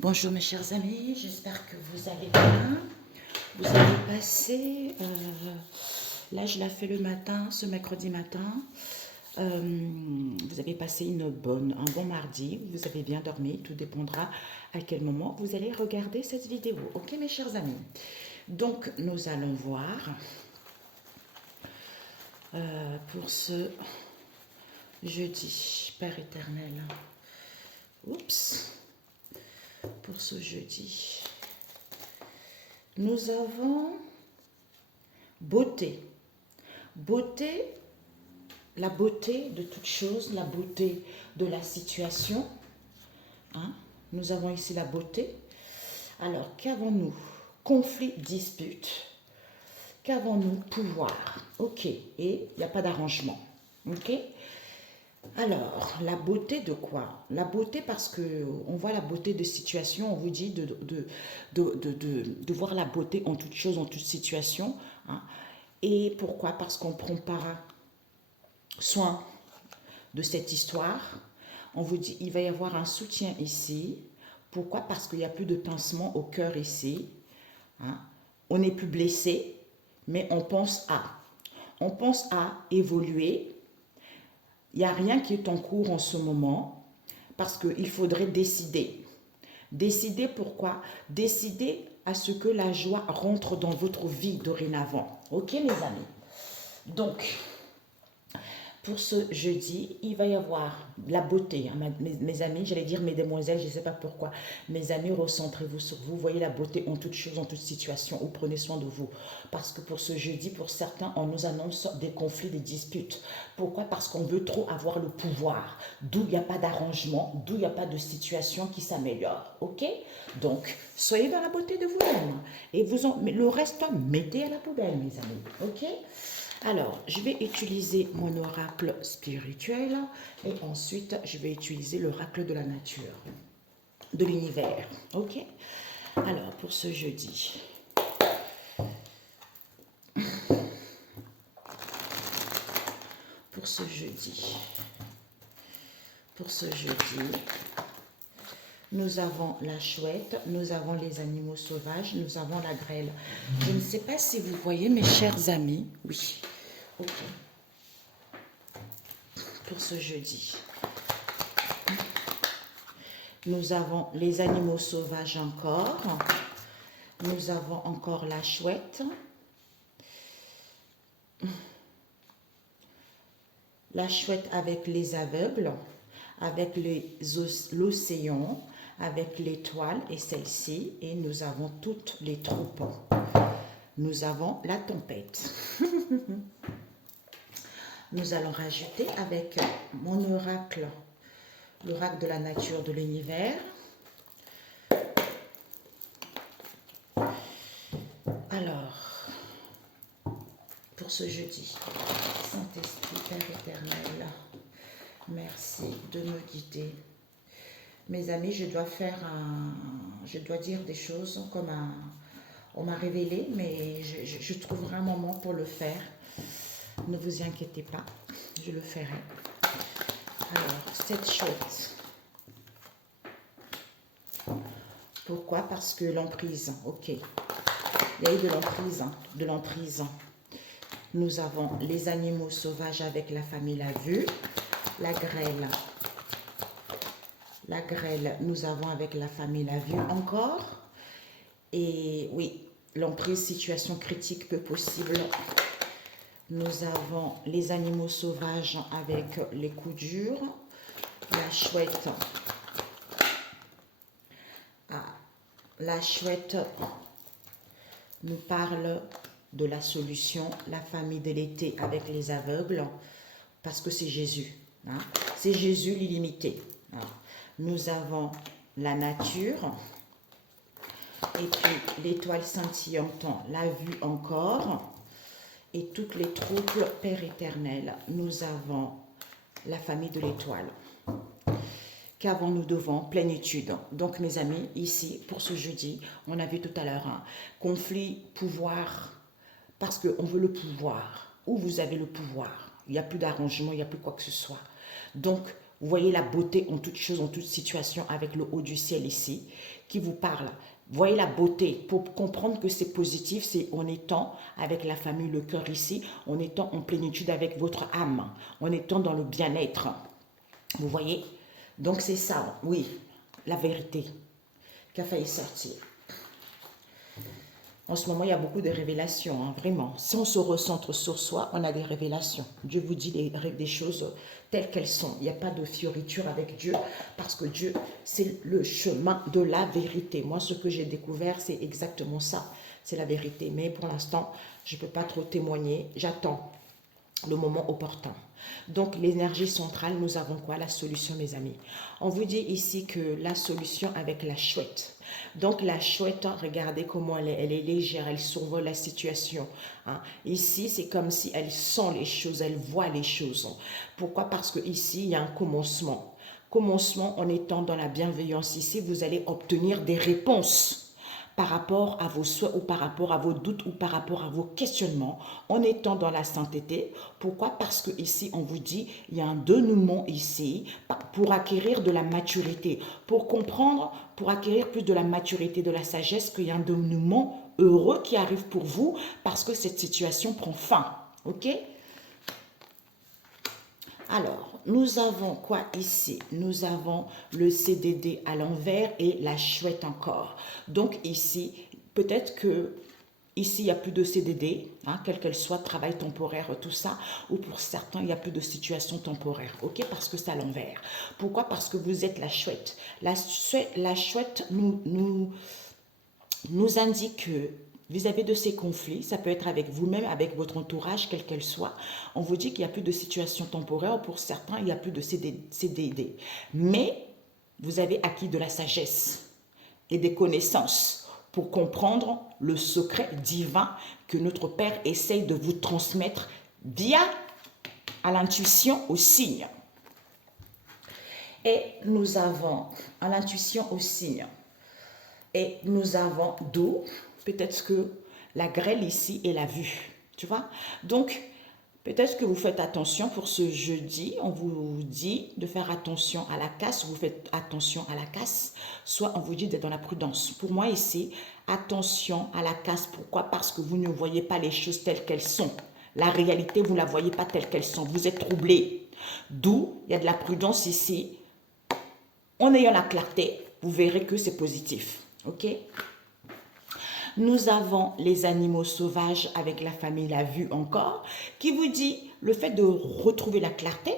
Bonjour mes chers amis, j'espère que vous allez bien. Vous avez passé, là je l'ai fait le matin, ce mercredi matin. Vous avez passé un bon mardi, vous avez bien dormi, tout dépendra à quel moment vous allez regarder cette vidéo. Ok mes chers amis, donc nous allons voir pour ce jeudi, Père éternel. Oups, pour ce jeudi. Nous avons beauté. Beauté, la beauté de toute chose, la beauté de la situation. Hein? Nous avons ici la beauté. Alors, qu'avons-nous? Conflit, dispute. Qu'avons-nous? Pouvoir. Ok. Et il n'y a pas d'arrangement. Ok. Alors, la beauté de quoi? La beauté parce que on voit la beauté de situation, on vous dit de voir la beauté en toute chose, en toute situation. Hein. Et pourquoi? Parce qu'on prend pas soin de cette histoire. On vous dit il va y avoir un soutien ici. Pourquoi? Parce qu'il n'y a plus de pincement au cœur ici. Hein. On n'est plus blessé, mais on pense à. On pense à évoluer. Il n'y a rien qui est en cours en ce moment parce qu'il faudrait décider. Décider pourquoi? Décider à ce que la joie rentre dans votre vie dorénavant. Ok mes amis? Donc, pour ce jeudi, il va y avoir la beauté. Hein, mes amis, j'allais dire mes demoiselles, je ne sais pas pourquoi. Mes amis, recentrez-vous sur vous. Voyez la beauté en toute chose, en toute situation. Ou prenez soin de vous. Parce que pour ce jeudi, pour certains, on nous annonce des conflits, des disputes. Pourquoi? Parce qu'on veut trop avoir le pouvoir. D'où il n'y a pas d'arrangement, d'où il n'y a pas de situation qui s'améliore. Ok? Donc, soyez dans la beauté de vous-même. Et le reste, mettez à la poubelle, mes amis. Ok? Alors, je vais utiliser mon oracle spirituel et ensuite, je vais utiliser l'oracle de la nature, de l'univers. Ok? Alors, pour ce jeudi. Pour ce jeudi. Pour ce jeudi. Nous avons la chouette, nous avons les animaux sauvages, nous avons la grêle. Je ne sais pas si vous voyez, mes chers amis. Oui. Ok. Pour ce jeudi. Nous avons les animaux sauvages encore. Nous avons encore la chouette. La chouette avec les aveugles, avec l'océan, avec l'étoile et celle-ci. Et nous avons toutes les troupes. Nous avons la tempête. Nous allons rajouter avec mon oracle, l'oracle de la nature de l'univers. Alors, pour ce jeudi, Saint-Esprit, Père éternel, merci de me guider. Mes amis, je dois dire des choses comme on m'a révélé, mais je trouverai un moment pour le faire. Ne vous inquiétez pas, je le ferai. Alors, cette chouette. Pourquoi? Parce que l'emprise, ok. Il y a eu de l'emprise. Nous avons les animaux sauvages avec la famille La Vue, la grêle. La grêle, nous avons avec la famille La Vue encore. Et oui, l'emprise, situation critique peu possible. Nous avons les animaux sauvages avec les coups durs. La chouette. La chouette nous parle de la solution, la famille de l'été avec les aveugles, parce que c'est Jésus. Hein? C'est Jésus l'illimité. Hein? Nous avons la nature, et puis l'étoile scintillante, la vue encore, et toutes les troupes, Père éternel. Nous avons la famille de l'étoile. Qu'avons-nous devant? Plénitude. Donc, mes amis, ici, pour ce jeudi, on a vu tout à l'heure, hein, conflit, pouvoir, parce qu'on veut le pouvoir. Où vous avez le pouvoir? Il n'y a plus d'arrangement, il n'y a plus quoi que ce soit. Donc, Vous voyez la beauté en toute chose, en toute situation avec le haut du ciel ici qui vous parle. Vous voyez la beauté pour comprendre que c'est positif, c'est en étant avec la famille, le cœur ici, en étant en plénitude avec votre âme, en étant dans le bien-être. Vous voyez? Donc c'est ça, oui, la vérité qui a failli sortir. En ce moment, il y a beaucoup de révélations, hein, vraiment. Si on se recentre sur soi, on a des révélations. Dieu vous dit des choses telles qu'elles sont. Il n'y a pas de fioriture avec Dieu, parce que Dieu, c'est le chemin de la vérité. Moi, ce que j'ai découvert, c'est exactement ça. C'est la vérité. Mais pour l'instant, je ne peux pas trop témoigner. J'attends le moment opportun. Donc, l'énergie centrale, nous avons quoi? La solution, mes amis. On vous dit ici que la solution avec la chouette. Donc, la chouette, regardez comment elle est légère, elle survole la situation. Hein. Ici, c'est comme si elle sent les choses, elle voit les choses. Pourquoi? Parce que ici, il y a un commencement. Commencement, en étant dans la bienveillance ici, vous allez obtenir des réponses par rapport à vos souhaits ou par rapport à vos doutes ou par rapport à vos questionnements en étant dans la sainteté. Pourquoi? Parce que ici, on vous dit, il y a un dénouement ici pour acquérir de la maturité, pour comprendre, pour acquérir plus de la maturité, de la sagesse, qu'il y a un dénouement heureux qui arrive pour vous parce que cette situation prend fin. Ok? Alors, nous avons quoi ici? Nous avons le CDD à l'envers et la chouette encore. Donc ici, peut-être que ici, il n'y a plus de CDD, hein, quelle qu'elle soit, travail temporaire, tout ça, ou pour certains, il n'y a plus de situation temporaire, ok? Parce que c'est à l'envers. Pourquoi? Parce que vous êtes la chouette. La chouette nous indique que vis-à-vis de ces conflits, ça peut être avec vous-même, avec votre entourage, quel qu'elle soit, on vous dit qu'il n'y a plus de situation temporaire, pour certains, il n'y a plus de CDD. Mais vous avez acquis de la sagesse et des connaissances pour comprendre le secret divin que notre Père essaye de vous transmettre via à l'intuition, au signe. Et nous avons à l'intuition, au signe. Et nous avons d'eau, peut-être que la grêle ici est la vue, tu vois. Donc, peut-être que vous faites attention pour ce jeudi, on vous dit de faire attention à la casse, vous faites attention à la casse, soit on vous dit d'être dans la prudence. Pour moi ici, attention à la casse, pourquoi? Parce que vous ne voyez pas les choses telles qu'elles sont. La réalité, vous ne la voyez pas telle qu'elles sont, vous êtes troublé. D'où, il y a de la prudence ici. En ayant la clarté, vous verrez que c'est positif. Ok? Nous avons les animaux sauvages avec la famille La Vue encore, qui vous dit le fait de retrouver la clarté,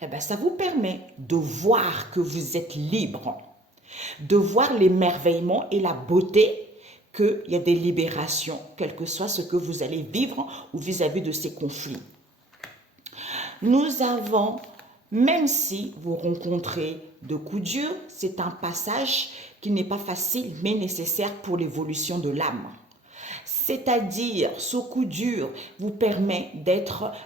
eh ben, ça vous permet de voir que vous êtes libre, de voir l'émerveillement et la beauté qu'il y a des libérations, quel que soit ce que vous allez vivre ou vis-à-vis de ces conflits. Nous avons, même si vous rencontrez de coups durs, c'est un passage qui n'est pas facile mais nécessaire pour l'évolution de l'âme. C'est-à-dire, ce coup dur vous permet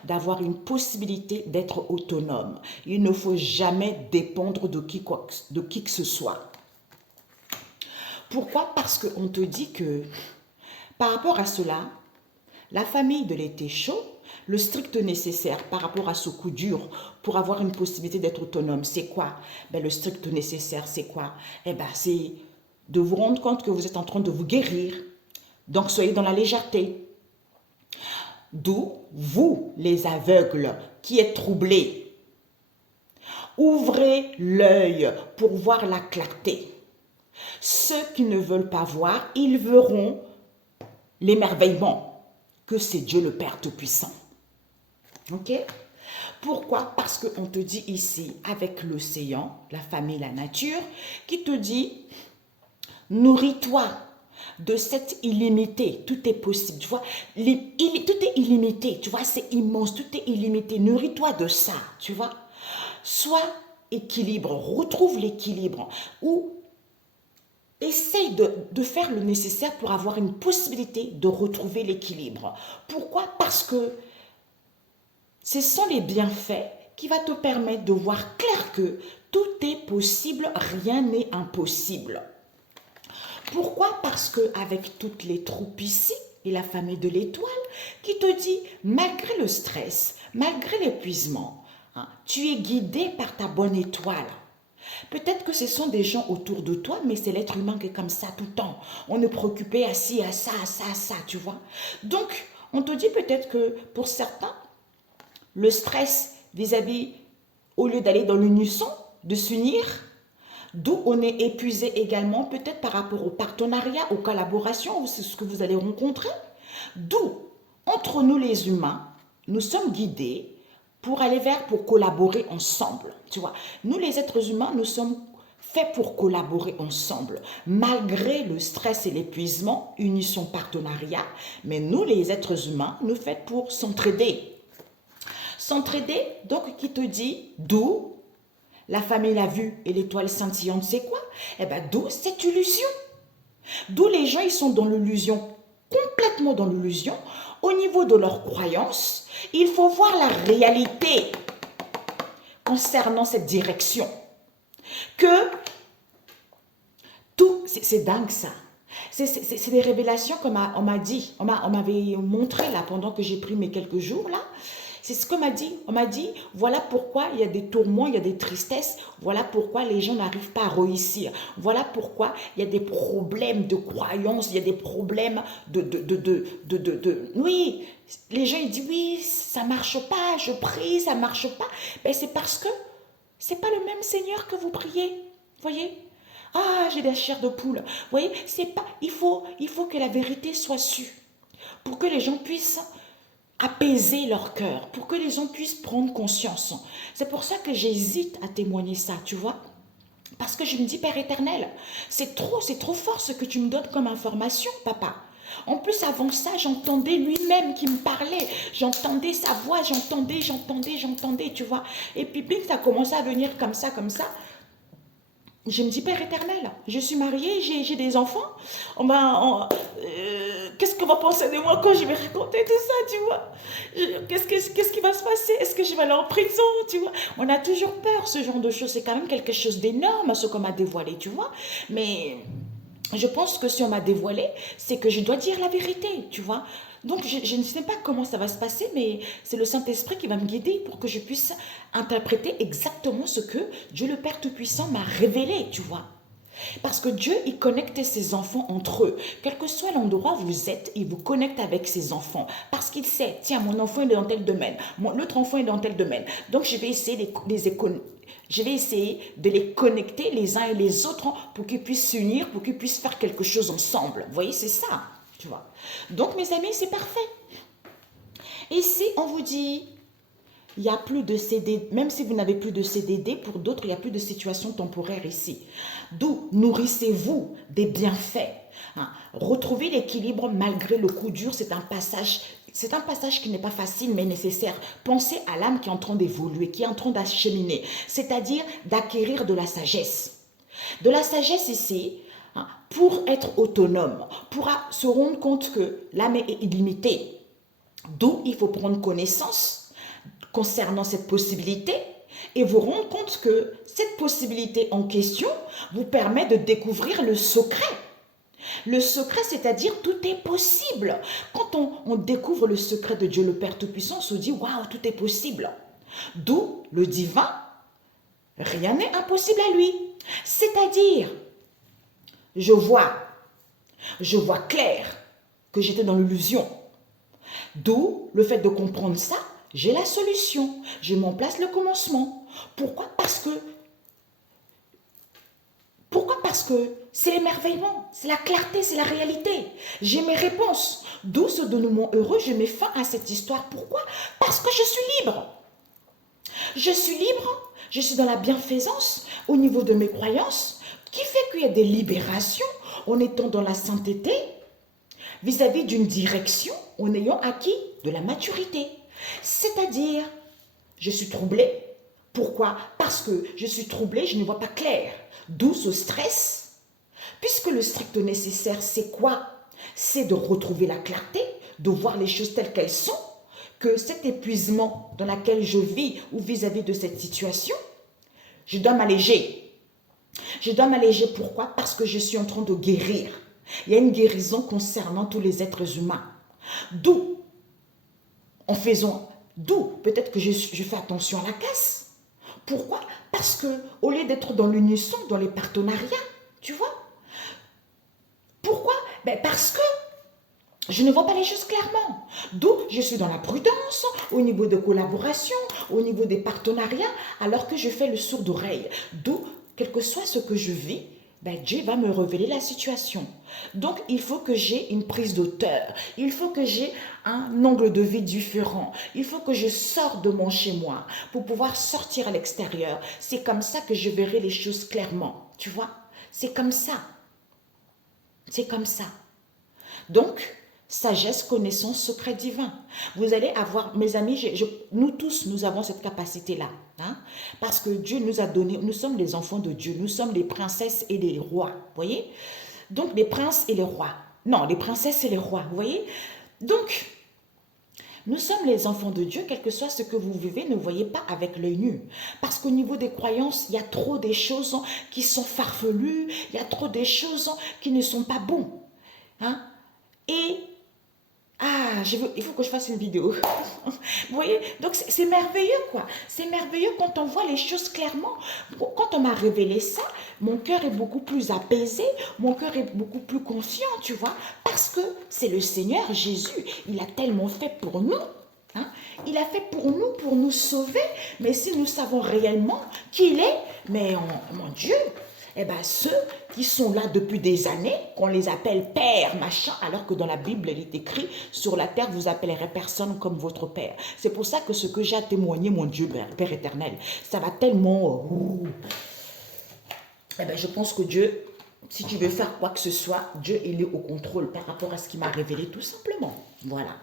d'avoir une possibilité d'être autonome. Il ne faut jamais dépendre de qui que ce soit. Pourquoi? Parce qu'on te dit que, par rapport à cela, la famille de l'été chaud, le strict nécessaire par rapport à ce coup dur pour avoir une possibilité d'être autonome, c'est quoi? Ben, le strict nécessaire, c'est quoi? Eh ben, c'est de vous rendre compte que vous êtes en train de vous guérir. Donc, soyez dans la légèreté. D'où, vous, les aveugles, qui êtes troublés, ouvrez l'œil pour voir la clarté. Ceux qui ne veulent pas voir, ils verront l'émerveillement que c'est Dieu le Père Tout-Puissant. Ok? Pourquoi? Parce qu'on te dit ici, avec l'océan, la famille, la nature, qui te dit, nourris-toi de cette illimité. Tout est possible, tu vois. Tout est illimité, tu vois, c'est immense, tout est illimité. Nourris-toi de ça, tu vois. Sois équilibre, retrouve l'équilibre ou essaye de faire le nécessaire pour avoir une possibilité de retrouver l'équilibre. Pourquoi? Parce que ce sont les bienfaits qui vont te permettre de voir clair que tout est possible, rien n'est impossible. Pourquoi? Parce qu'avec toutes les troupes ici et la famille de l'étoile qui te dit, malgré le stress, malgré l'épuisement, hein. Tu es guidé par ta bonne étoile. Peut-être que ce sont des gens autour de toi, mais c'est l'être humain qui est comme ça tout le temps. On est préoccupé à ci, à ça, à ça, à ça, tu vois. Donc, on te dit peut-être que pour certains, le stress vis-à-vis, au lieu d'aller dans l'unisson, de s'unir, d'où on est épuisé également, peut-être par rapport au partenariat, aux collaborations, c'est ce que vous allez rencontrer. D'où, entre nous les humains, nous sommes guidés pour aller pour collaborer ensemble. Tu vois, nous les êtres humains, nous sommes faits pour collaborer ensemble. Malgré le stress et l'épuisement, unisson, partenariat, mais nous les êtres humains, nous faits pour s'entraider. S'entraider, donc qui te dit d'où la famille l'a vue et l'étoile scintillante, c'est quoi? Eh bien, d'où cette illusion. D'où les gens, ils sont dans l'illusion, complètement dans l'illusion. Au niveau de leurs croyances, il faut voir la réalité concernant cette direction. Que tout, c'est dingue ça. C'est des révélations qu'on m'a dit, on m'avait montré là pendant que j'ai pris mes quelques jours là. C'est ce qu'on m'a dit. On m'a dit, voilà pourquoi il y a des tourments, il y a des tristesses. Voilà pourquoi les gens n'arrivent pas à réussir. Voilà pourquoi il y a des problèmes de croyances, il y a des problèmes Oui, les gens ils disent, oui, ça marche pas, je prie, ça marche pas. Ben, c'est parce que c'est pas le même Seigneur que vous priez. Voyez? Ah, j'ai la chair de poule. Vous voyez, c'est pas, il faut que la vérité soit sue pour que les gens puissent apaiser leur cœur, pour que les gens puissent prendre conscience. C'est pour ça que j'hésite à témoigner ça, tu vois. Parce que je me dis, Père éternel, c'est trop fort ce que tu me donnes comme information, papa. En plus, avant ça, j'entendais lui-même qui me parlait. J'entendais sa voix, j'entendais, tu vois. Et puis, bing, ça commençait à venir comme ça, comme ça. Je me dis, Père éternel, je suis mariée, j'ai des enfants. Qu'est-ce qu'on va penser de moi quand je vais raconter tout ça, tu vois? Qu'est-ce qui va se passer? Est-ce que je vais aller en prison, tu vois? On a toujours peur, ce genre de choses. C'est quand même quelque chose d'énorme, ce qu'on m'a dévoilé, tu vois? Mais je pense que si on m'a dévoilé, c'est que je dois dire la vérité, tu vois? Donc, je ne sais pas comment ça va se passer, mais c'est le Saint-Esprit qui va me guider pour que je puisse interpréter exactement ce que Dieu le Père Tout-Puissant m'a révélé, tu vois. Parce que Dieu, il connecte ses enfants entre eux. Quel que soit l'endroit où vous êtes, il vous connecte avec ses enfants. Parce qu'il sait, tiens, mon enfant est dans tel domaine, l'autre enfant est dans tel domaine. Donc, je vais essayer de les connecter les uns et les autres pour qu'ils puissent s'unir, pour qu'ils puissent faire quelque chose ensemble. Vous voyez, c'est ça. Tu vois. Donc, mes amis, c'est parfait. Ici, on vous dit, il n'y a plus de CDD, même si vous n'avez plus de CDD, pour d'autres, il n'y a plus de situation temporaire ici. D'où nourrissez-vous des bienfaits. Hein. Retrouvez l'équilibre malgré le coup dur, c'est un passage qui n'est pas facile mais nécessaire. Pensez à l'âme qui est en train d'évoluer, qui est en train d'acheminer, c'est-à-dire d'acquérir de la sagesse. De la sagesse ici, pour être autonome, pour se rendre compte que l'âme est illimitée. D'où il faut prendre connaissance concernant cette possibilité et vous rendre compte que cette possibilité en question vous permet de découvrir le secret. Le secret, c'est-à-dire tout est possible. Quand on découvre le secret de Dieu le Père Tout-Puissant, on se dit, waouh, tout est possible. D'où le divin, rien n'est impossible à lui. C'est-à-dire, je vois clair que j'étais dans l'illusion. D'où le fait de comprendre ça, j'ai la solution. Je m'en place le commencement. Pourquoi? Parce que c'est l'émerveillement, c'est la clarté, c'est la réalité. J'ai mes réponses. D'où ce dénouement heureux, je mets fin à cette histoire. Pourquoi? Parce que je suis libre. Je suis libre, je suis dans la bienfaisance au niveau de mes croyances, qui fait qu'il y a des libérations en étant dans la sainteté vis-à-vis d'une direction, en ayant acquis de la maturité. C'est-à-dire, je suis troublée. Pourquoi? Parce que je suis troublée, je ne vois pas clair. D'où ce stress. Puisque le strict nécessaire, c'est quoi? C'est de retrouver la clarté, de voir les choses telles qu'elles sont, que cet épuisement dans lequel je vis ou vis-à-vis de cette situation, je dois m'alléger. Je dois m'alléger, pourquoi? Parce que je suis en train de guérir. Il y a une guérison concernant tous les êtres humains. D'où, en faisant D'où peut-être que je fais attention à la casse. Pourquoi? Parce que au lieu d'être dans l'unisson, dans les partenariats, tu vois. Pourquoi? Ben parce que je ne vois pas les choses clairement. D'où je suis dans la prudence, au niveau de collaboration, au niveau des partenariats, alors que je fais le sourd d'oreille. D'où, quel que soit ce que je vis, ben Dieu va me révéler la situation. Donc, il faut que j'ai une prise d'auteur. Il faut que j'ai un angle de vie différent. Il faut que je sorte de mon chez-moi pour pouvoir sortir à l'extérieur. C'est comme ça que je verrai les choses clairement. Tu vois? C'est comme ça. C'est comme ça. Donc, sagesse, connaissance, secret divin. Vous allez avoir, mes amis, nous tous, nous avons cette capacité-là. Hein? Parce que Dieu nous a donné, nous sommes les enfants de Dieu, nous sommes les princesses et les rois. Vous voyez? Donc, les princes et les rois. Non, les princesses et les rois. Vous voyez? Donc, nous sommes les enfants de Dieu, quel que soit ce que vous vivez, ne voyez pas avec l'œil nu. Parce qu'au niveau des croyances, il y a trop des choses qui sont farfelues, il y a trop des choses qui ne sont pas bonnes. Hein? Et il faut que je fasse une vidéo. Vous voyez? Donc, c'est merveilleux, quoi. C'est merveilleux quand on voit les choses clairement. Quand on m'a révélé ça, mon cœur est beaucoup plus apaisé, mon cœur est beaucoup plus confiant, tu vois. Parce que c'est le Seigneur Jésus. Il a tellement fait pour nous. Hein? Il a fait pour nous sauver. Mais si nous savons réellement qui il est, mais mon Dieu, eh bien, ceux qui sont là depuis des années, qu'on les appelle père, machin, alors que dans la Bible, il est écrit, sur la terre, vous appellerez personne comme votre père. C'est pour ça que ce que j'ai à témoigner, mon Dieu, Père éternel, ça va tellement... Eh bien, je pense que Dieu, si tu veux faire quoi que ce soit, Dieu, il est au contrôle par rapport à ce qu'il m'a révélé, tout simplement. Voilà.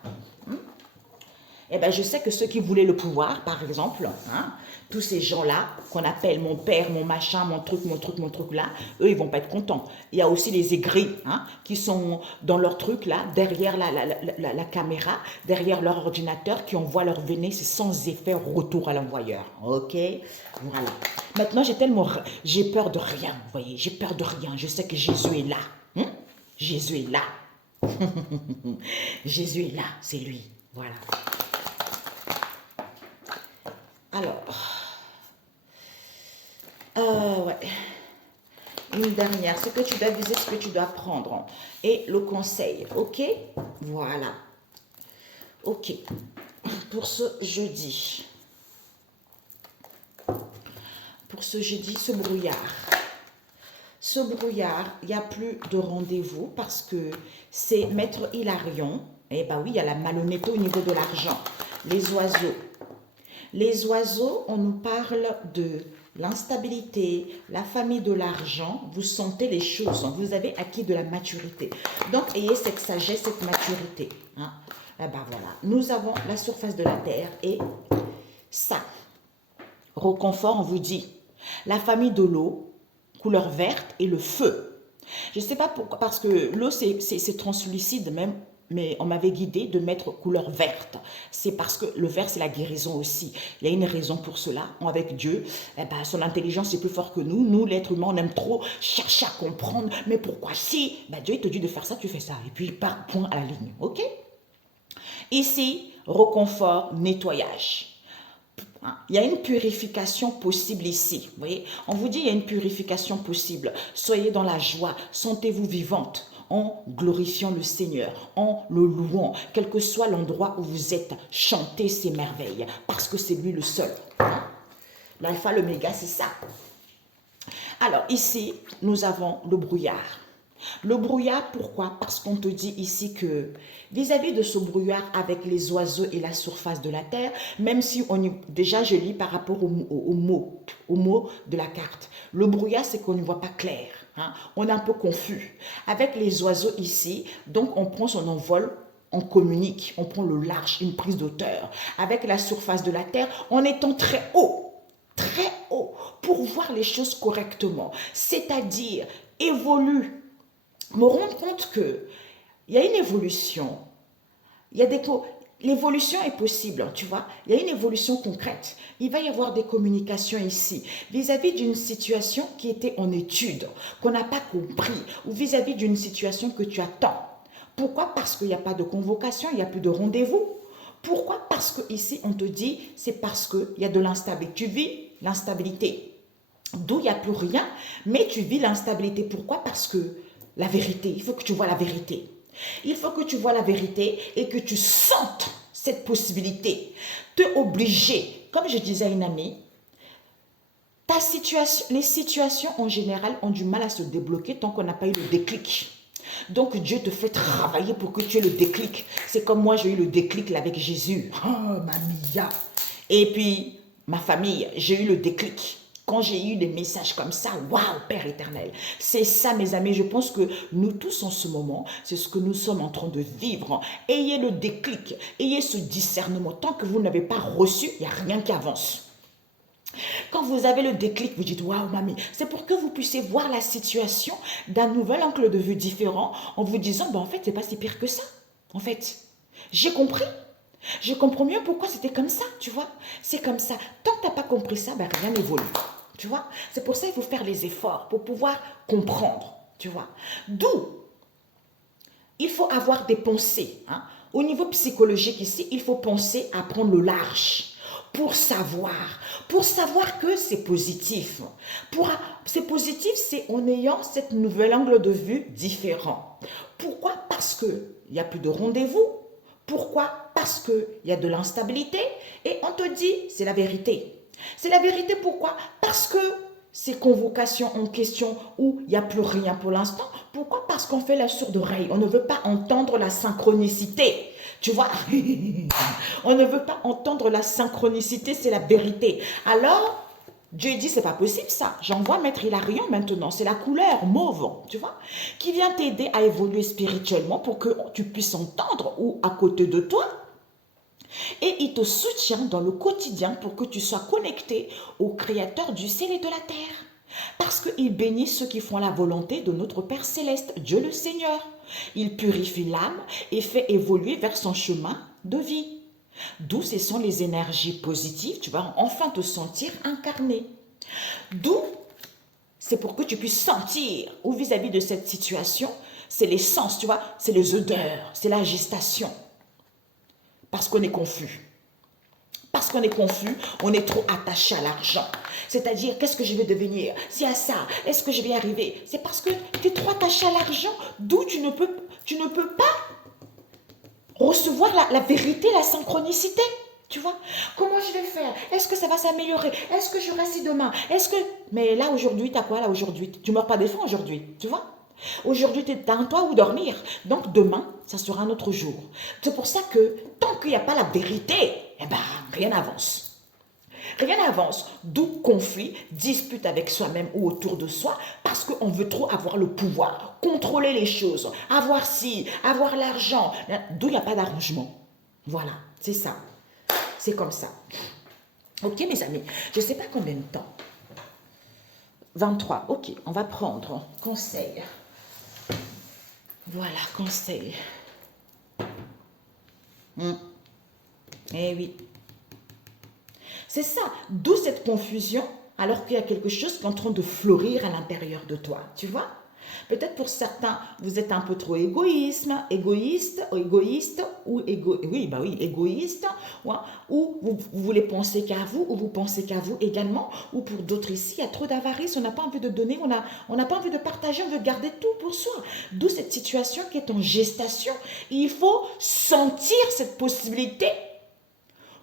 Eh bien, je sais que ceux qui voulaient le pouvoir, par exemple, hein, tous ces gens-là, qu'on appelle mon père, mon machin, mon truc là, eux, ils vont pas être contents. Il y a aussi les aigris, hein, qui sont dans leur truc là, derrière la caméra, derrière leur ordinateur, qui envoient leur venin, c'est sans effet retour à l'envoyeur. Ok? Voilà. Maintenant, j'ai peur de rien, vous voyez, j'ai peur de rien. Je sais que Jésus est là. Hein? Jésus est là. Jésus est là, c'est lui. Voilà. Alors, ouais. Une dernière, ce que tu dois viser, ce que tu dois prendre. Et le conseil, ok? Voilà. Ok. Pour ce jeudi. Pour ce jeudi, ce brouillard. Ce brouillard, il n'y a plus de rendez-vous parce que c'est Maître Hilarion. Eh bien oui, il y a la malhonnêteté au niveau de l'argent. Les oiseaux. Les oiseaux, on nous parle de l'instabilité, la famille de l'argent. Vous sentez les choses, vous avez acquis de la maturité. Donc, ayez cette sagesse, cette maturité. Hein. Ah ben voilà, nous avons la surface de la terre et ça. Réconfort, on vous dit, la famille de l'eau, couleur verte et le feu. Je ne sais pas pourquoi, parce que l'eau, c'est translucide même. Mais on m'avait guidé de mettre couleur verte. C'est parce que le vert, c'est la guérison aussi. Il y a une raison pour cela. Avec Dieu, eh ben, son intelligence est plus fort que nous. Nous, l'être humain, on aime trop chercher à comprendre. Mais pourquoi si ben, Dieu, il te dit de faire ça, tu fais ça. Et puis, par point à la ligne. OK? Ici, réconfort, nettoyage. Il y a une purification possible ici. Vous voyez? On vous dit il y a une purification possible. Soyez dans la joie. Sentez-vous vivante. En glorifiant le Seigneur, en le louant, quel que soit l'endroit où vous êtes, chantez ses merveilles, parce que c'est lui le seul. L'alpha, l'oméga, c'est ça. Alors ici, nous avons le brouillard. Le brouillard, pourquoi? Parce qu'on te dit ici que vis-à-vis de ce brouillard avec les oiseaux et la surface de la terre, même si déjà je lis par rapport au mot de la carte. Le brouillard, c'est qu'on ne voit pas clair. Hein? On est un peu confus. Avec les oiseaux ici, donc on prend son envol, on communique, on prend le large, une prise d'auteur. Avec la surface de la terre, en étant très haut pour voir les choses correctement. C'est-à-dire, évolue. Me rendre compte que il y a une évolution, l'évolution est possible, tu vois, il y a une évolution concrète, il va y avoir des communications ici, vis-à-vis d'une situation qui était en étude, qu'on n'a pas compris, ou vis-à-vis d'une situation que tu attends. Pourquoi? Parce qu'il n'y a pas de convocation, il n'y a plus de rendez-vous. Pourquoi? Parce que ici, on te dit, c'est parce qu'il y a de l'instabilité. Tu vis l'instabilité. D'où il n'y a plus rien, mais tu vis l'instabilité. Pourquoi? Parce que la vérité, il faut que tu vois la vérité. Il faut que tu vois la vérité et que tu sentes cette possibilité. Te obliger, comme je disais à une amie, ta situation, les situations en général ont du mal à se débloquer tant qu'on n'a pas eu le déclic. Donc Dieu te fait travailler pour que tu aies le déclic. C'est comme moi, j'ai eu le déclic là, avec Jésus. Oh, mamia. Et puis, ma famille, j'ai eu le déclic. Quand j'ai eu des messages comme ça, waouh, Père éternel. C'est ça, mes amis, je pense que nous tous en ce moment, c'est ce que nous sommes en train de vivre. Ayez le déclic, ayez ce discernement. Tant que vous n'avez pas reçu, il n'y a rien qui avance. Quand vous avez le déclic, vous dites, waouh, mamie, c'est pour que vous puissiez voir la situation d'un nouvel angle de vue différent en vous disant, ben, en fait, c'est pas si pire que ça. En fait, j'ai compris. Je comprends mieux pourquoi c'était comme ça, tu vois. C'est comme ça. Tant que tu n'as pas compris ça, ben, rien n'évolue. Tu vois, c'est pour ça qu'il faut faire les efforts pour pouvoir comprendre, tu vois. D'où il faut avoir des pensées. Hein. Au niveau psychologique ici, il faut penser à prendre le large pour savoir que c'est positif. C'est positif, c'est en ayant cette nouvel angle de vue différent. Pourquoi? Parce qu'il n'y a plus de rendez-vous. Pourquoi? Parce qu'il y a de l'instabilité et on te dit, c'est la vérité. C'est la vérité, pourquoi? Parce que ces convocations en question où il n'y a plus rien pour l'instant, pourquoi? Parce qu'on fait la sourde oreille. On ne veut pas entendre la synchronicité. Tu vois, on ne veut pas entendre la synchronicité, c'est la vérité. Alors, Dieu dit, c'est pas possible ça. J'envoie Maître Hilarion maintenant, c'est la couleur mauve, tu vois, qui vient t'aider à évoluer spirituellement pour que tu puisses entendre ou à côté de toi. Et il te soutient dans le quotidien pour que tu sois connecté au Créateur du ciel et de la terre. Parce qu'il bénit ceux qui font la volonté de notre Père Céleste, Dieu le Seigneur. Il purifie l'âme et fait évoluer vers son chemin de vie. D'où ce sont les énergies positives, tu vas enfin te sentir incarné. D'où c'est pour que tu puisses sentir ou vis-à-vis de cette situation, c'est les sens, tu vois, c'est les odeurs, c'est la gestation. Parce qu'on est confus. Parce qu'on est confus, on est trop attaché à l'argent. C'est-à-dire, qu'est-ce que je vais devenir? C'est à ça. Est-ce que je vais y arriver? C'est parce que tu es trop attaché à l'argent, d'où tu ne peux pas recevoir la vérité, la synchronicité. Tu vois? Comment je vais faire? Est-ce que ça va s'améliorer? Est-ce que je reste demain? Mais là, aujourd'hui, tu as quoi là aujourd'hui? Tu meurs pas des faim aujourd'hui, tu vois? Aujourd'hui, tu es un toit où dormir. Donc, demain, ça sera un autre jour. C'est pour ça que tant qu'il n'y a pas la vérité, eh ben, rien n'avance. Rien n'avance. D'où conflit, dispute avec soi-même ou autour de soi, parce qu'on veut trop avoir le pouvoir, contrôler les choses, avoir ci, avoir l'argent. D'où il n'y a pas d'arrangement. Voilà, c'est ça. C'est comme ça. Ok, mes amis, je ne sais pas combien de temps. 23, ok, on va prendre conseil. Voilà, conseil. Eh oui. C'est ça, d'où cette confusion alors qu'il y a quelque chose qui est en train de fleurir à l'intérieur de toi, tu vois? Peut-être pour certains, vous êtes un peu trop égoïste, ou vous voulez penser qu'à vous, ou vous pensez qu'à vous également, ou pour d'autres ici, il y a trop d'avarice, on n'a pas envie de donner, on n'a pas envie de partager, on veut garder tout pour soi. D'où cette situation qui est en gestation. Il faut sentir cette possibilité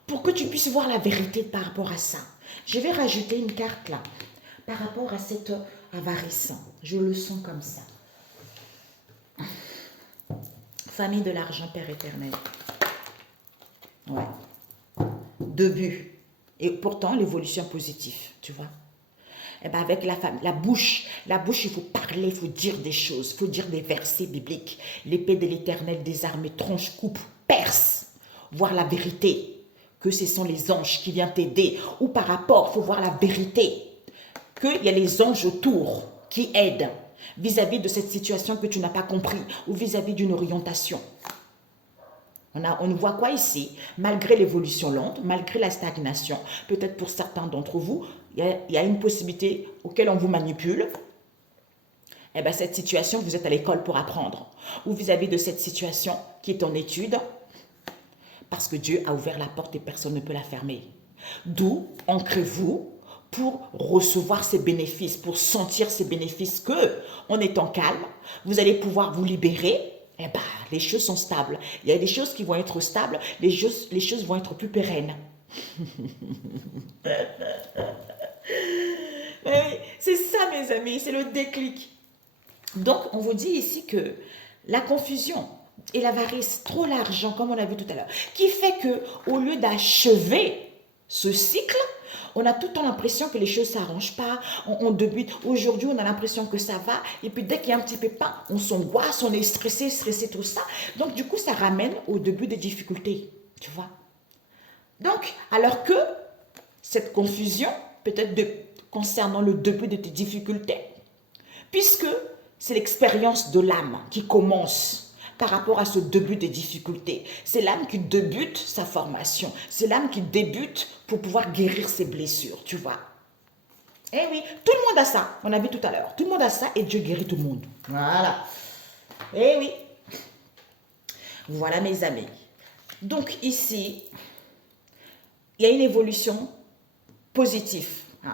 pour que tu puisses voir la vérité par rapport à ça. Je vais rajouter une carte là, par rapport à cette avarice. Je le sens comme ça. Famille de l'argent, Père éternel. Ouais. Deux buts. Et pourtant, l'évolution positive, tu vois. Eh ben avec la bouche, il faut parler, il faut dire des choses, il faut dire des versets bibliques. L'épée de l'Éternel désarmée, tranche, coupe, perce. Voir la vérité, que ce sont les anges qui viennent t'aider. Ou par rapport, il faut voir la vérité, qu'il y a les anges autour qui aident vis-à-vis de cette situation que tu n'as pas compris ou vis-à-vis d'une orientation. On voit quoi ici? Malgré l'évolution lente, malgré la stagnation, peut-être pour certains d'entre vous, il y a une possibilité auquel on vous manipule. Eh bien, cette situation, vous êtes à l'école pour apprendre. Ou vis-à-vis de cette situation qui est en étude, Parce que Dieu a ouvert la porte et personne ne peut la fermer. D'où ancrez-vous pour recevoir ces bénéfices, pour sentir ces bénéfices que, en étant calme, vous allez pouvoir vous libérer. Eh ben, les choses sont stables. Il y a des choses qui vont être stables, les choses vont être plus pérennes. C'est ça, mes amis, c'est le déclic. Donc, on vous dit ici que la confusion et l'avarice, trop l'argent, comme on a vu tout à l'heure, qui fait que, au lieu d'achever ce cycle, on a tout le temps l'impression que les choses ne s'arrangent pas, on débute. Aujourd'hui, on a l'impression que ça va, et puis dès qu'il y a un petit pépin, on s'angoisse, on est stressé, tout ça. Donc, du coup, ça ramène au début des difficultés, tu vois. Donc, alors que cette confusion, peut-être concernant le début de tes difficultés, puisque c'est l'expérience de l'âme qui commence par rapport à ce début des difficultés. C'est l'âme qui débute sa formation. C'est l'âme qui débute pour pouvoir guérir ses blessures, tu vois. Eh oui, tout le monde a ça. On a vu tout à l'heure. Tout le monde a ça et Dieu guérit tout le monde. Voilà. Eh oui. Voilà mes amis. Donc ici, il y a une évolution positive.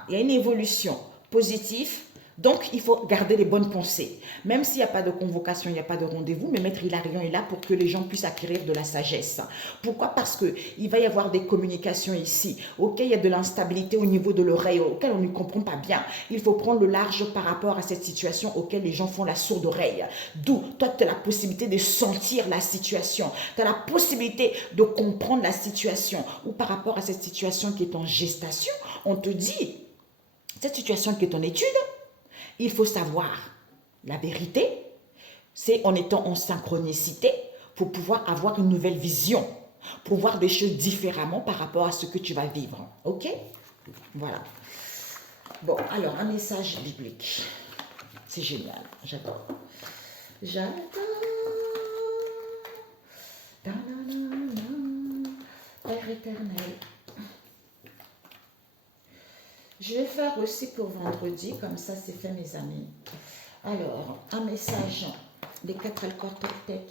Il y a une évolution positive. Donc, il faut garder les bonnes pensées. Même s'il n'y a pas de convocation, il n'y a pas de rendez-vous, mais Maître Hilarion est là pour que les gens puissent acquérir de la sagesse. Pourquoi? Parce qu'il va y avoir des communications ici, auxquelles il y a de l'instabilité au niveau de l'oreille, auxquelles on ne comprend pas bien. Il faut prendre le large par rapport à cette situation auquel les gens font la sourde oreille. D'où, toi, tu as la possibilité de sentir la situation. Tu as la possibilité de comprendre la situation. Ou par rapport à cette situation qui est en gestation, on te dit, cette situation qui est en étude, il faut savoir la vérité, c'est en étant en synchronicité pour pouvoir avoir une nouvelle vision, pour voir des choses différemment par rapport à ce que tu vas vivre. Ok? Voilà. Bon, alors, un message biblique. C'est génial, j'adore. J'adore. Père éternel. Je vais faire aussi pour vendredi, comme ça c'est fait mes amis. Alors, un message des 4 alcools Toltec.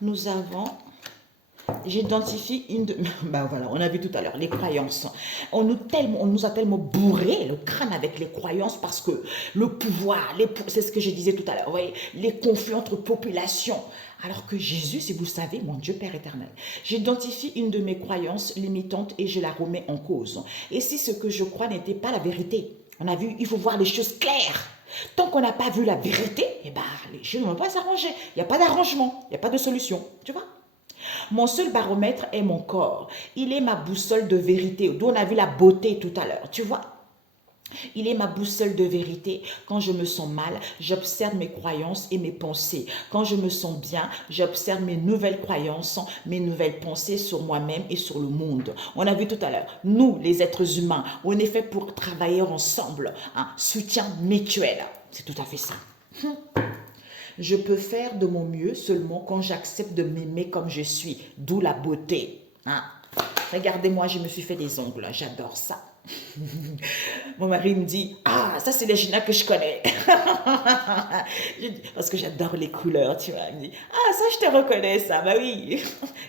Nous avons, j'identifie une de, ben voilà, on a vu tout à l'heure, les croyances. On nous a tellement bourré le crâne avec les croyances parce que le pouvoir, c'est ce que je disais tout à l'heure, vous voyez, les conflits entre populations. Alors que Jésus, si vous savez, mon Dieu Père éternel, j'identifie une de mes croyances limitantes et je la remets en cause. Et si ce que je crois n'était pas la vérité, on a vu, il faut voir les choses claires. Tant qu'on n'a pas vu la vérité, eh ben, les choses ne vont pas s'arranger. Il n'y a pas d'arrangement, il n'y a pas de solution, tu vois. Mon seul baromètre est mon corps. Il est ma boussole de vérité, d'où on a vu la beauté tout à l'heure, tu vois. Il est ma boussole de vérité. Quand je me sens mal, j'observe mes croyances et mes pensées. Quand je me sens bien, j'observe mes nouvelles croyances, mes nouvelles pensées sur moi-même et sur le monde. On a vu tout à l'heure, nous, les êtres humains, on est fait pour travailler ensemble. Un soutien mutuel. C'est tout à fait ça. Je peux faire de mon mieux seulement quand j'accepte de m'aimer comme je suis. D'où la beauté. Regardez-moi, je me suis fait des ongles. J'adore ça. Mon mari me dit, ah, ça c'est les Gina que je connais. Parce que j'adore les couleurs, tu vois. Il me dit, ah, ça je te reconnais, ça. Bah oui.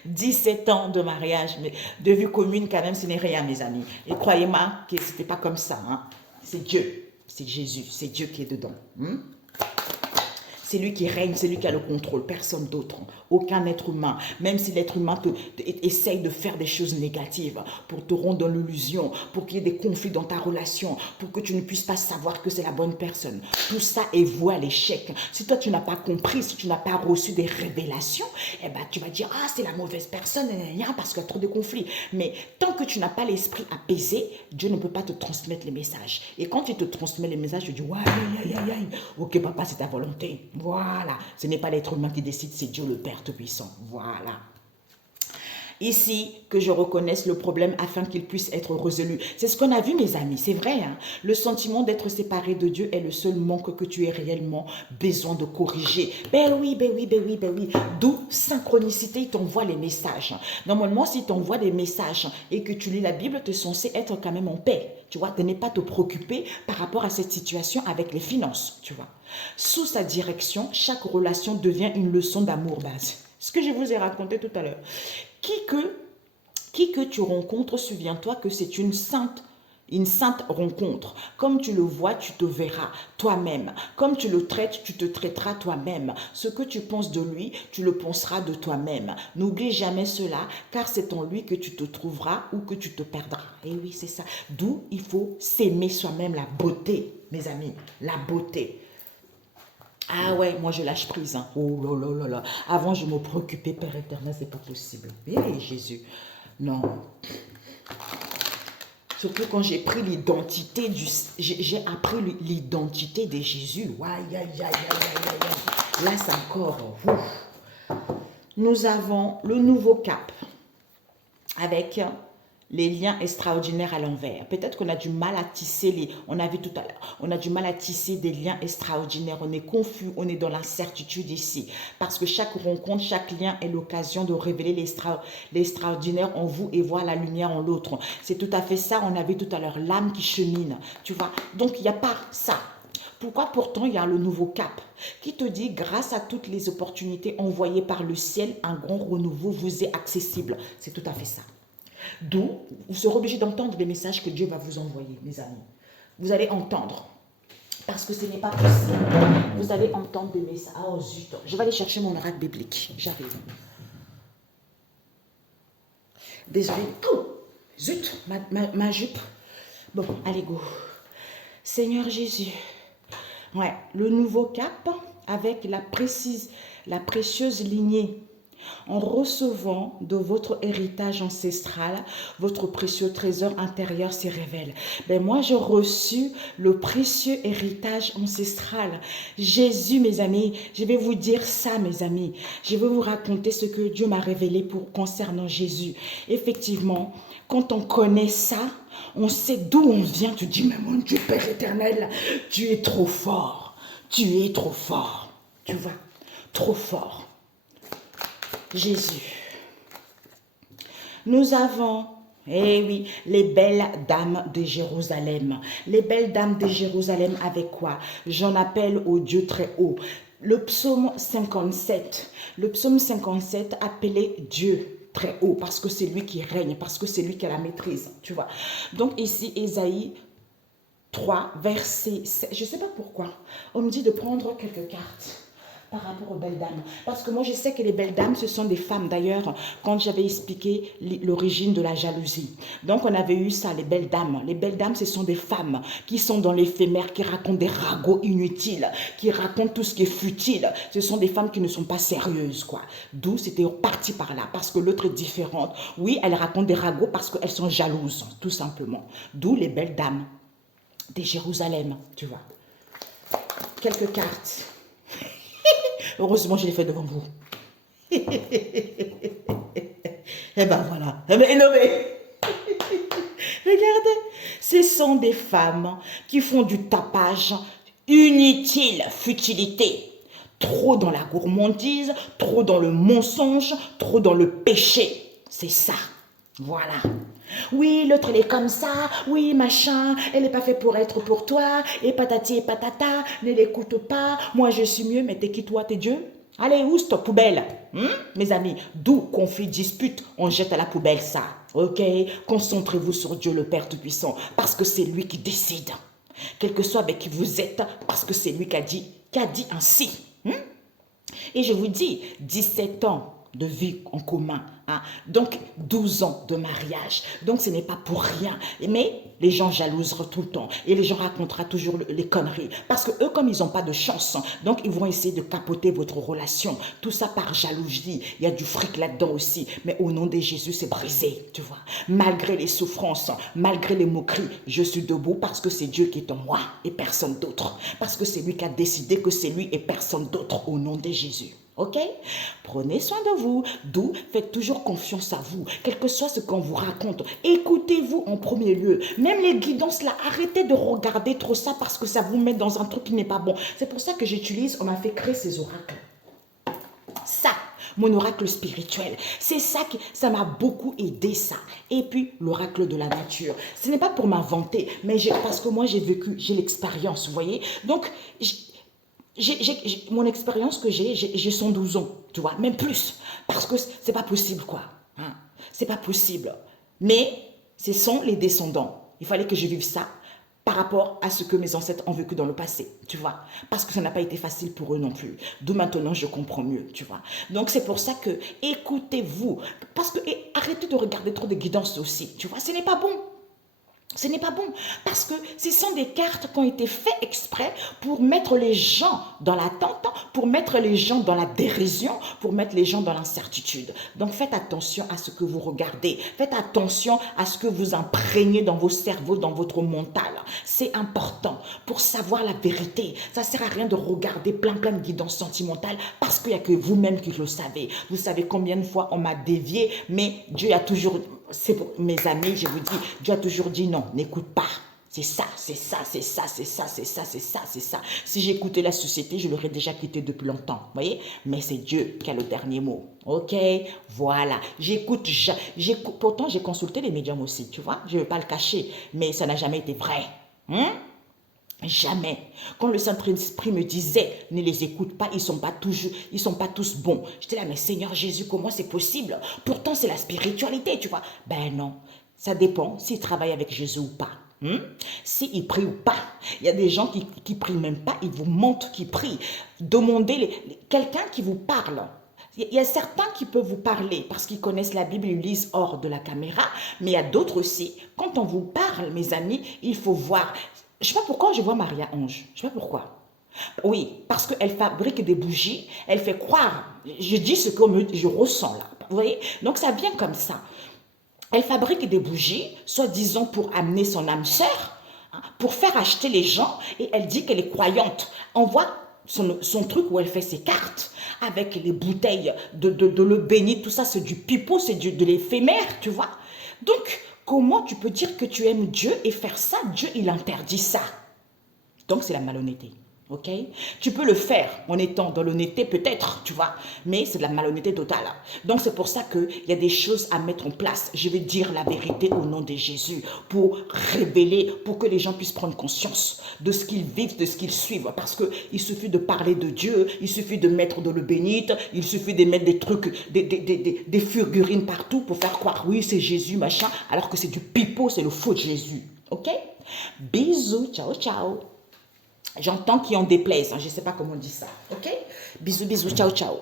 17 ans de mariage, mais de vue commune quand même, ce n'est rien, mes amis. Et croyez-moi que ce n'était pas comme ça. C'est Dieu, c'est Jésus, c'est Dieu qui est dedans. C'est lui qui règne, c'est lui qui a le contrôle, personne d'autre, aucun être humain. Même si l'être humain essaye de faire des choses négatives pour te rendre dans l'illusion, pour qu'il y ait des conflits dans ta relation, pour que tu ne puisses pas savoir que c'est la bonne personne. Tout ça est voué à l'échec. Si toi tu n'as pas compris, si tu n'as pas reçu des révélations, eh ben, tu vas dire, ah c'est la mauvaise personne, parce qu'il y a trop de conflits. Mais tant que tu n'as pas l'esprit apaisé, Dieu ne peut pas te transmettre les messages. Et quand il te transmet les messages, tu dis, ouais, aïe, ok papa, c'est ta volonté. Voilà, ce n'est pas l'être humain qui décide, c'est Dieu le Père Tout-Puissant. Voilà. Ici, que je reconnaisse le problème afin qu'il puisse être résolu. C'est ce qu'on a vu, mes amis, c'est vrai. Hein? Le sentiment d'être séparé de Dieu est le seul manque que tu aies réellement besoin de corriger. Ben oui, ben oui, ben oui, ben oui. D'où synchronicité, il t'envoie les messages. Normalement, s'il t'envoie des messages et que tu lis la Bible, tu es censé être quand même en paix. Tu vois, de ne pas te préoccuper par rapport à cette situation avec les finances, tu vois. Sous sa direction, chaque relation devient une leçon d'amour base. Ce que je vous ai raconté tout à l'heure. Qui que tu rencontres, souviens-toi que c'est une sainte rencontre. Comme tu le vois, tu te verras toi-même. Comme tu le traites, tu te traiteras toi-même. Ce que tu penses de lui, tu le penseras de toi-même. N'oublie jamais cela, car c'est en lui que tu te trouveras ou que tu te perdras. Et oui, c'est ça. D'où il faut s'aimer soi-même, la beauté, mes amis, la beauté. Ah ouais, moi je lâche prise. Hein. Oh là là là là. Avant, je me préoccupais, Père éternel, c'est pas possible. Eh Jésus, non. Surtout quand j'ai pris l'identité j'ai appris l'identité de Jésus. Aïe, aïe, aïe, aïe, aïe, aïe. Là, c'est encore. Ouf. Nous avons le nouveau cap avec les liens extraordinaires à l'envers. Peut-être qu'on a du mal à tisser on a vu tout à l'heure, on a du mal à tisser des liens extraordinaires. On est confus, on est dans l'incertitude ici. Parce que chaque rencontre, chaque lien est l'occasion de révéler l'extraordinaire en vous et voir la lumière en l'autre. C'est tout à fait ça, on a vu tout à l'heure, l'âme qui chemine. Tu vois, donc il n'y a pas ça. Pourquoi pourtant il y a le nouveau cap qui te dit grâce à toutes les opportunités envoyées par le ciel, un grand renouveau vous est accessible. C'est tout à fait ça. D'où vous serez obligé d'entendre les messages que Dieu va vous envoyer, mes amis. Vous allez entendre. Parce que ce n'est pas possible. Vous allez entendre des messages. Oh zut, je vais aller chercher mon oracle biblique. J'arrive. Désolé. Oh, zut, ma jupe. Bon, allez, go. Seigneur Jésus. Ouais, le nouveau cap avec la précieuse lignée. En recevant de votre héritage ancestral, votre précieux trésor intérieur se révèle. Ben moi, j'ai reçu le précieux héritage ancestral. Jésus, mes amis, je vais vous dire ça, mes amis. Je vais vous raconter ce que Dieu m'a révélé concernant Jésus. Effectivement, quand on connaît ça, on sait d'où on vient. Tu dis, mais mon Dieu, Père éternel, tu es trop fort. Tu es trop fort. Tu vois, trop fort. Jésus. Nous avons, eh oui, les belles dames de Jérusalem. Les belles dames de Jérusalem avec quoi? J'en appelle au Dieu très haut. Le psaume 57. Le psaume 57 appelé Dieu très haut parce que c'est lui qui règne, parce que c'est lui qui a la maîtrise, tu vois. Donc ici, Ésaïe 3, verset 7. Je ne sais pas pourquoi. On me dit de prendre quelques cartes par rapport aux belles dames. Parce que moi, je sais que les belles dames, ce sont des femmes. D'ailleurs, quand j'avais expliqué l'origine de la jalousie. Donc, on avait eu ça, les belles dames. Les belles dames, ce sont des femmes qui sont dans l'éphémère, qui racontent des ragots inutiles, qui racontent tout ce qui est futile. Ce sont des femmes qui ne sont pas sérieuses, quoi. D'où c'était parti par là. Parce que l'autre est différente. Oui, elles racontent des ragots parce qu'elles sont jalouses, tout simplement. D'où les belles dames de Jérusalem, tu vois. Quelques cartes. Heureusement, je l'ai fait devant vous. Eh ben voilà. Eh ben, non mais... Regardez. Ce sont des femmes qui font du tapage inutile, futilité. Trop dans la gourmandise, trop dans le mensonge, trop dans le péché. C'est ça. Voilà. Oui, l'autre, elle est comme ça. Oui, machin. Elle n'est pas faite pour être pour toi. Et patati et patata. Ne l'écoute pas. Moi, je suis mieux. Mais t'es qui, toi? T'es Dieu? Allez, où stop, poubelle? Mes amis, d'où conflit, dispute, on jette à la poubelle ça. Ok? Concentrez-vous sur Dieu, le Père Tout-Puissant. Parce que c'est lui qui décide. Quel que soit avec qui vous êtes. Parce que c'est lui qui a dit ainsi. Et je vous dis, 17 ans de vie en commun, hein? Donc 12 ans de mariage, donc ce n'est pas pour rien, mais les gens jalousent tout le temps et les gens raconteront toujours les conneries, parce que eux, comme ils n'ont pas de chance, donc ils vont essayer de capoter votre relation, tout ça par jalousie. Il y a du fric là-dedans aussi, mais au nom de Jésus, c'est brisé, tu vois, malgré les souffrances, malgré les moqueries, je suis debout parce que c'est Dieu qui est en moi et personne d'autre, parce que c'est lui qui a décidé que c'est lui et personne d'autre, au nom de Jésus. Ok? Prenez soin de vous. D'où faites toujours confiance à vous. Quel que soit ce qu'on vous raconte. Écoutez-vous en premier lieu. Même les guidances là, arrêtez de regarder trop ça parce que ça vous met dans un truc qui n'est pas bon. C'est pour ça que on m'a fait créer ces oracles. Ça, mon oracle spirituel, c'est ça qui, ça m'a beaucoup aidé ça. Et puis l'oracle de la nature. Ce n'est pas pour m'inventer, mais parce que moi j'ai vécu, j'ai l'expérience, vous voyez. Donc, mon expérience que j'ai 112 ans, tu vois, même plus. Parce que c'est pas possible, quoi. Hein? C'est pas possible. Mais ce sont les descendants. Il fallait que je vive ça par rapport à ce que mes ancêtres ont vécu dans le passé, tu vois. Parce que ça n'a pas été facile pour eux non plus. D'où maintenant, je comprends mieux, tu vois. Donc, c'est pour ça que écoutez-vous. Parce que arrêtez de regarder trop de guidances aussi, tu vois. Ce n'est pas bon. Ce n'est pas bon parce que ce sont des cartes qui ont été faites exprès pour mettre les gens dans l'attente, pour mettre les gens dans la dérision, pour mettre les gens dans l'incertitude. Donc faites attention à ce que vous regardez, faites attention à ce que vous imprégnez dans vos cerveaux, dans votre mental. C'est important pour savoir la vérité. Ça ne sert à rien de regarder plein de guidances sentimentales parce qu'il n'y a que vous-même qui le savez. Vous savez combien de fois on m'a dévié, mais Dieu a toujours... C'est pour mes amis, je vous dis, Dieu a toujours dit non, n'écoute pas. C'est ça, c'est ça, c'est ça, c'est ça, c'est ça, c'est ça, c'est ça. Si j'écoutais la société, je l'aurais déjà quitté depuis longtemps, vous voyez. Mais c'est Dieu qui a le dernier mot, ok. Voilà, j'écoute, pourtant j'ai consulté les médiums aussi, tu vois. Je ne vais pas le cacher, mais ça n'a jamais été vrai. Jamais. Quand le Saint-Esprit me disait, ne les écoute pas, ils sont pas tous bons. J'étais là, mais Seigneur Jésus, comment c'est possible? Pourtant, c'est la spiritualité, tu vois. Ben non, ça dépend s'ils travaillent avec Jésus ou pas. S'ils prient ou pas. Il y a des gens qui prient même pas, ils vous montrent qu'ils prient. Demandez quelqu'un qui vous parle. Il y a certains qui peuvent vous parler parce qu'ils connaissent la Bible, ils lisent hors de la caméra, mais il y a d'autres aussi. Quand on vous parle, mes amis, il faut voir. Je ne sais pas pourquoi je vois Maria Ange. Je ne sais pas pourquoi. Oui, parce qu'elle fabrique des bougies, elle fait croire. Je dis ce que je ressens là. Vous voyez? Donc ça vient comme ça. Elle fabrique des bougies, soi-disant pour amener son âme sœur, pour faire acheter les gens, et elle dit qu'elle est croyante. On voit son truc où elle fait ses cartes avec les bouteilles de l'eau bénite, tout ça, c'est du pipeau, c'est de l'éphémère, tu vois. Donc, comment tu peux dire que tu aimes Dieu et faire ça? Dieu, il interdit ça. Donc, c'est la malhonnêteté. Ok? Tu peux le faire en étant dans l'honnêteté peut-être, tu vois, mais c'est de la malhonnêteté totale. Donc c'est pour ça qu'il y a des choses à mettre en place. Je vais dire la vérité au nom de Jésus pour révéler, pour que les gens puissent prendre conscience de ce qu'ils vivent, de ce qu'ils suivent. Parce qu'il suffit de parler de Dieu, il suffit de mettre de l'eau bénite, il suffit de mettre des trucs, des figurines partout pour faire croire, oui c'est Jésus, machin, alors que c'est du pipeau, c'est le faux de Jésus. Ok? Bisous, ciao, ciao. J'entends qu'ils en déplaisent, je ne sais pas comment on dit ça. Ok? Bisous, bisous, ciao, ciao.